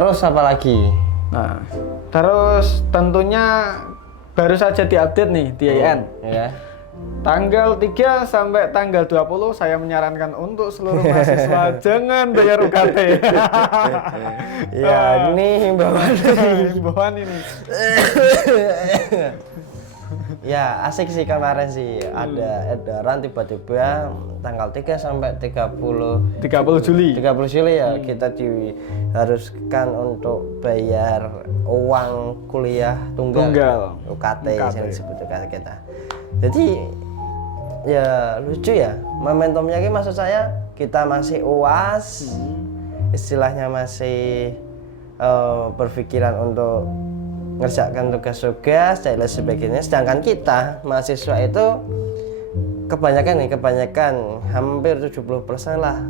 Terus apa lagi? Nah, terus tentunya baru saja diupdate nih di IAIN. Ya. Tanggal 3 sampai tanggal 20 saya menyarankan untuk seluruh mahasiswa jangan bayar UKT. Ya, ini himbauan. Himbauan ini. Ya, asik sih kemarin sih ada edaran tiba-tiba tanggal 3 sampai 30 Juli. 30 Juli ya kita diharuskan untuk bayar uang kuliah tunggal. UKT. Yang disebut UKT kita. Jadi ya lucu ya momentumnya ini, maksud saya kita masih UAS, istilahnya masih berpikiran untuk ngerjakan tugas-tugas dan lain sebagainya, sedangkan kita mahasiswa itu kebanyakan hampir 70% lah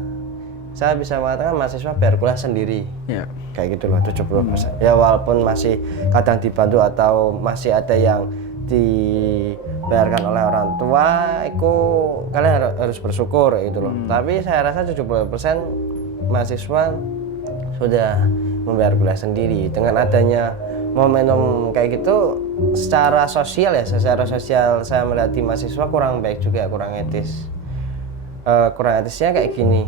saya bisa mengatakan mahasiswa bayar kuliah sendiri ya. Kayak gitu loh 70%. Ya walaupun masih kadang dibantu atau masih ada yang dibayarkan oleh orang tua, itu kalian harus bersyukur gitu loh. Tapi saya rasa 70% mahasiswa sudah membayar kuliah sendiri. Dengan adanya momentum kayak gitu, secara sosial saya melihat di mahasiswa kurang baik juga, kurang etis. Kurang etisnya kayak gini.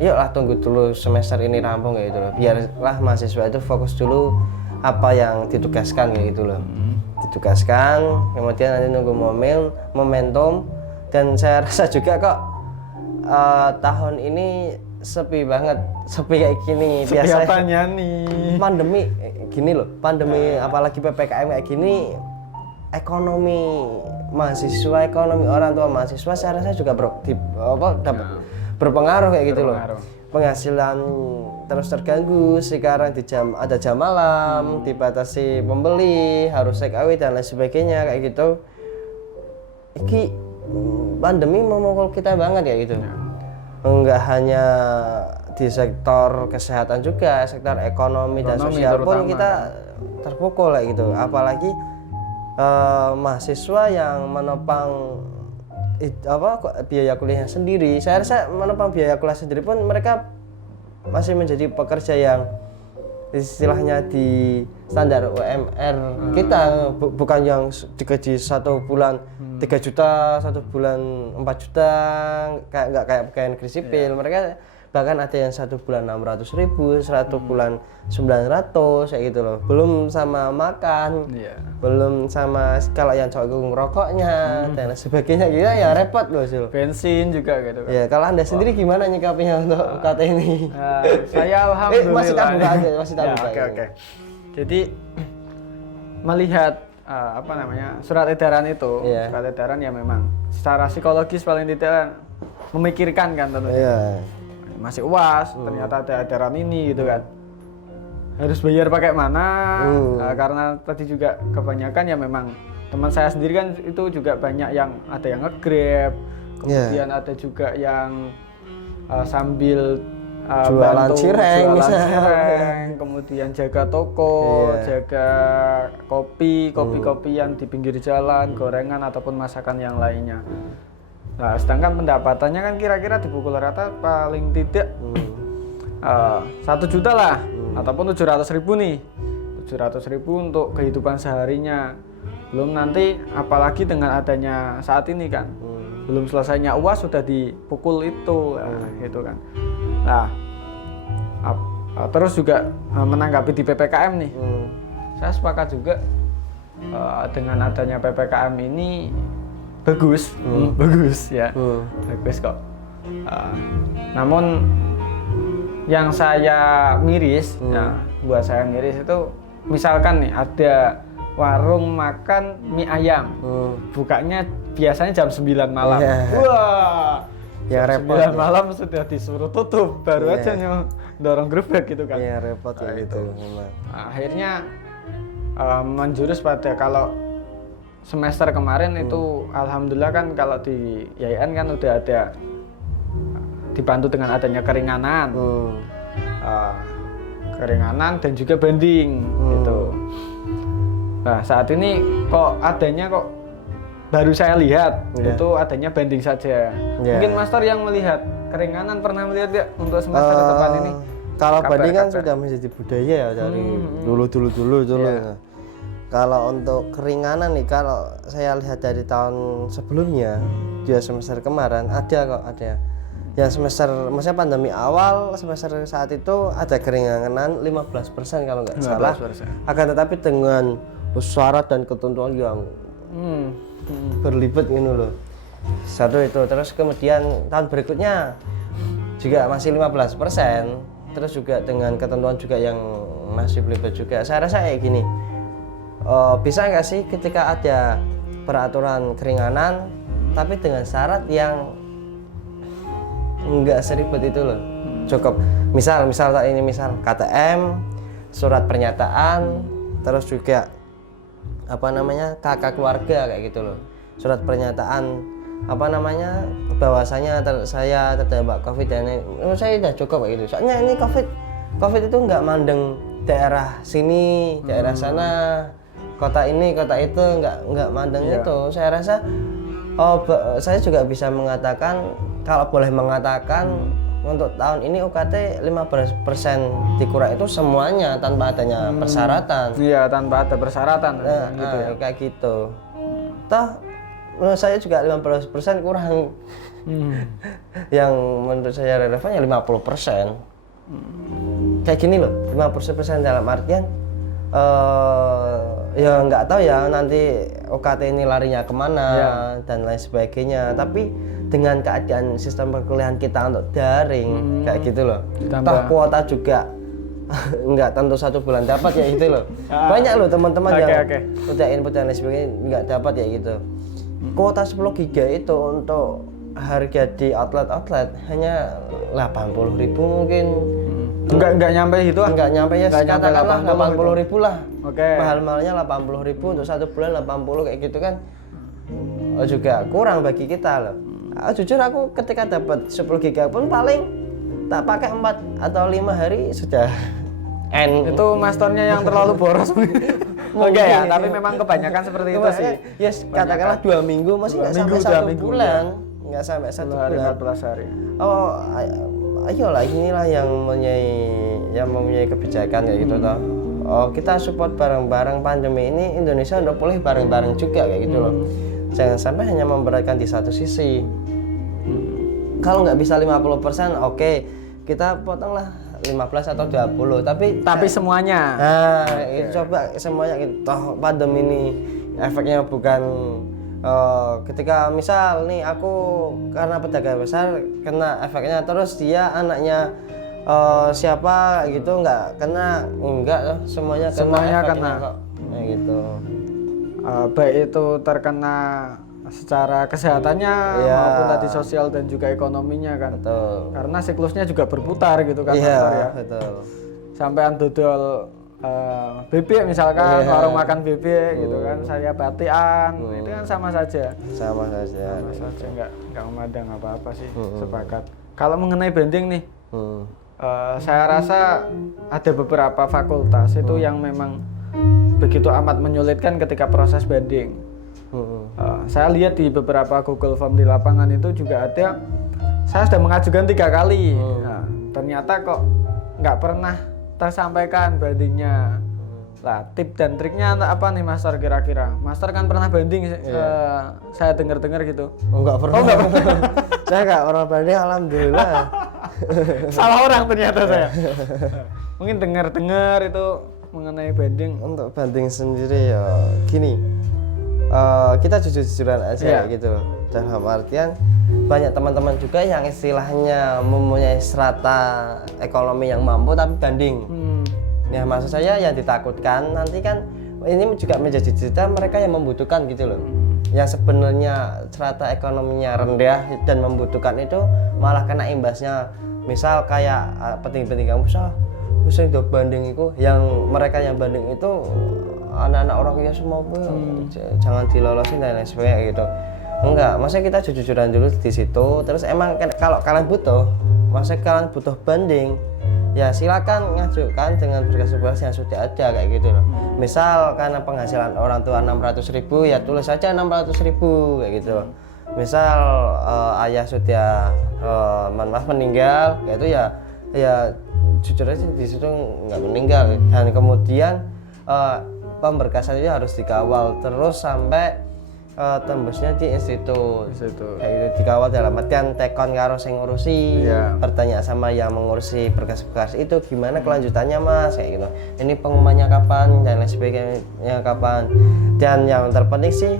Yuklah tunggu dulu semester ini rampung kayak gitu loh. Biarlah mahasiswa itu fokus dulu apa yang ditugaskan kayak gitu loh. Ditugaskan, kemudian nanti nunggu momentum. Dan saya rasa juga kok tahun ini sepi banget, sepi kayak gini. Sepi biasanya apanya nih? Pandemi gini loh, pandemi apalagi PPKM kayak gini, ekonomi mahasiswa, ekonomi orang tua mahasiswa saya rasa juga berpengaruh kayak gitu loh. Penghasilan terus terganggu, sekarang ada jam malam, dibatasi pembeli, harus take away dan lain sebagainya kayak gitu. Iki pandemi memukul kita banget kayak gitu. Enggak hanya di sektor kesehatan juga, sektor ekonomi dan sosial terutama pun kita terpukul kayak gitu. Apalagi mahasiswa yang menopang biaya kuliahnya sendiri. Saya rasa menopang biaya kuliah sendiri pun mereka masih menjadi pekerja yang istilahnya di standar UMR kita, bukan yang digaji 1 bulan 3 juta, 1 bulan 4 juta, nggak kayak pegawai negeri sipil. Mereka bahkan ada yang 1 bulan 600.000, 1 bulan 900 kayak gitu loh. Belum sama makan, belum sama kalau yang cowok ngerokoknya dan sebagainya gitu ya, repot loh Sul. Bensin juga gitu kan. Ya, kalau Anda sendiri gimana nyikapinya untuk UKT ini? Saya alhamdulillah masih terbuka aja, masih terbuka. Oke. Jadi melihat surat edaran itu, surat edaran ya memang secara psikologis paling tidak memikirkan kan tentunya. Masih UAS, ternyata ada edaran ini gitu kan. Harus bayar pakai mana? Karena tadi juga kebanyakan ya memang teman saya sendiri kan itu juga banyak yang ada yang nge-Grab, kemudian ada juga yang sambil jualan cireng, kemudian jaga toko, jaga kopi yang di pinggir jalan, gorengan ataupun masakan yang lainnya. Nah, sedangkan pendapatannya kan kira-kira dipukul rata paling tidak 1 juta lah, ataupun 700.000 nih, 700.000 untuk kehidupan seharinya. Belum nanti apalagi dengan adanya saat ini kan, belum selesainya UAS sudah dipukul itu, gitu kan. Nah, terus juga menanggapi di PPKM nih, saya sepakat juga dengan adanya PPKM ini bagus ya, bagus kok. Namun yang saya miris, buat saya miris itu misalkan nih ada warung makan mie ayam, bukanya biasanya jam 9 malam. Wah, ya repot. 9 malam sudah disuruh tutup, baru aja dorong gerobak gitu kan. Iya repot ya gitu. Akhirnya menjurus pada kalau semester kemarin itu alhamdulillah kan kalau di IAIN kan udah ada dibantu dengan adanya keringanan, keringanan dan juga banding gitu. Nah saat ini kok baru saya lihat itu adanya banding saja. Mungkin master yang melihat keringanan pernah melihat ya untuk semester depan ini? Kalau kabar, banding kan kabar. sudah menjadi budaya ya dari dulu. Iya. Kalau untuk keringanan nih, kalau saya lihat dari tahun sebelumnya, 2 semester kemarin ada. Yang semester, maksudnya pandemi awal semester saat itu ada keringanan 15% kalau nggak salah. 15%. Akan tetapi dengan syarat dan ketentuan yang berlibat gitu loh. Satu itu, terus kemudian tahun berikutnya juga masih 15%, terus juga dengan ketentuan juga yang masih berlibat juga. Saya rasa kayak gini, bisa nggak sih ketika ada peraturan keringanan tapi dengan syarat yang nggak seribet itu loh. Cukup misal KTM, surat pernyataan, terus juga kakak keluarga kayak gitu loh, surat pernyataan bahwasanya saya terdampak COVID dan menurut saya udah cukup kayak gitu. Soalnya ini COVID itu nggak mandeng daerah sini, daerah sana, kota ini, kota itu, nggak mandeng itu. Saya rasa saya juga bisa mengatakan, kalau boleh mengatakan, untuk tahun ini UKT 15% dikurang itu semuanya tanpa adanya persyaratan. Iya, tanpa ada persyaratan gitu ya. Kayak gitu. Toh menurut saya juga 15% kurang. Yang menurut saya relevan ya 50%. Kayak gini loh, 50% dalam artian ya nggak tahu ya nanti UKT ini larinya kemana dan lain sebagainya. Tapi dengan keadaan sistem perkuliahan kita untuk daring kayak gitu loh, toh kuota juga nggak tentu 1 bulan dapat ya gitu loh. Banyak loh teman-teman yang udah input dan lain sebagainya nggak dapat ya gitu. Kuota 10 giga itu untuk harga di outlet hanya 80.000 mungkin. Enggak nyampe gitu ah. Enggak nyampe ya, katakanlah 80.000 lah. Mahal-mahalnya 80.000 untuk 1 bulan 80 kayak gitu kan. Juga kurang bagi kita loh. Jujur aku ketika dapat 10 giga pun paling tak pakai 4 atau 5 hari sudah end. Itu masternya yang terlalu boros. Enggak ya, tapi memang kebanyakan seperti itu sih. Yes, katakanlah 2 minggu masih nggak sampai 1 bulan. Nggak sampai 1 bulan. 14 hari. Ayolah, inilah yang mempunyai kebijakan kayak gitu toh. Kita support bareng-bareng pandemi ini, Indonesia udah pulih bareng-bareng juga kayak gitu loh. Jangan sampai hanya memberatkan di satu sisi. Kalau nggak bisa 50%, oke, kita potonglah 15 atau 20, tapi semuanya. Coba semuanya gitu. Toh pandemi ini efeknya bukan ketika misal nih aku karena pedagang besar kena efeknya, terus dia anaknya siapa gitu nggak kena, enggak, semuanya kena kok kayak gitu. Baik itu terkena secara kesehatannya maupun tadi sosial dan juga ekonominya kan. Betul. Karena siklusnya juga berputar gitu kan. Iya, betul. Sampean dodol bebek misalkan, warung makan bebek gitu kan, saya batian, itu kan sama saja. Sama saja, nggak memandang apa-apa sih, sepakat. Kalau mengenai banding nih, saya rasa ada beberapa fakultas itu yang memang begitu amat menyulitkan ketika proses banding. Saya lihat di beberapa Google Form di lapangan itu juga ada, saya sudah mengajukan 3 kali, nah, ternyata kok nggak pernah tersampaikan bandingnya. Lah, tip dan triknya apa nih Master kira-kira? Master kan pernah banding, saya dengar-dengar gitu. Enggak pernah. Saya nggak pernah banding, alhamdulillah. Salah orang ternyata saya. Mungkin dengar-dengar itu mengenai banding. Untuk banding sendiri ya gini, kita jujur-jujuran aja gitu loh. Dalam artian banyak teman-teman juga yang istilahnya mempunyai strata ekonomi yang mampu tapi banding. Ya maksud saya yang ditakutkan nanti kan ini juga menjadi cerita mereka yang membutuhkan gitu loh. Yang sebenarnya strata ekonominya rendah dan membutuhkan itu malah kena imbasnya. Misal kayak penting-penting kamu sering do banding itu, yang mereka yang banding itu anak-anak orang kaya semua jangan dilolosin dan lain sebagainya gitu. Enggak, maksudnya kita jujur-jujuran dulu di situ. Terus emang kalau kalian butuh, maksudnya kalian butuh banding, ya silakan ngajukan dengan berkas-berkas yang sudah ada kayak gitu loh. Misal karena penghasilan orang tua 600.000, ya tulis saja 600.000 kayak gitu loh. Misal ayah sudah meninggal, yaitu ya jujur aja di situ nggak meninggal. Dan kemudian pemberkasan itu harus dikawal terus sampai tembusnya di institut. Kayak gitu, dikawal dalam artian tekon karo sing ngurusi, bertanya sama yang mengurusi berkas-berkas itu gimana kelanjutannya mas, kayak gitu. Ini pengumumannya kapan dan lain sebagainya kapan. Dan yang terpenting sih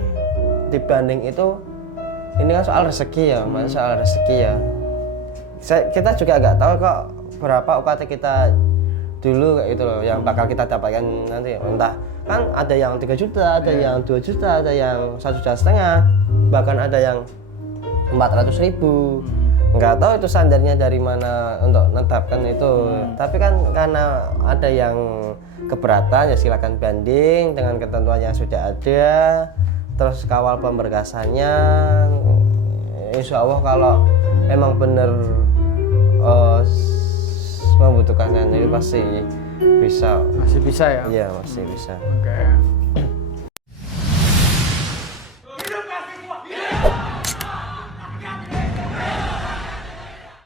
dibanding itu, ini kan soal rezeki ya, mas, soal rezeki ya. Kita juga nggak tahu kok berapa UKT kita dulu kayak gitu loh, yang bakal kita dapatkan nanti. Entah kan ada yang 3 juta, ada yang 2 juta, ada yang 1,5 juta, bahkan ada yang 400.000. Nggak tahu itu standarnya dari mana untuk menetapkan itu. Tapi kan karena ada yang keberatan ya silakan banding dengan ketentuan yang sudah ada, terus kawal pemberkasannya. Insya Allah kalau emang bener membutuhkan itu pasti bisa. Masih bisa ya? Iya, masih bisa. Oke.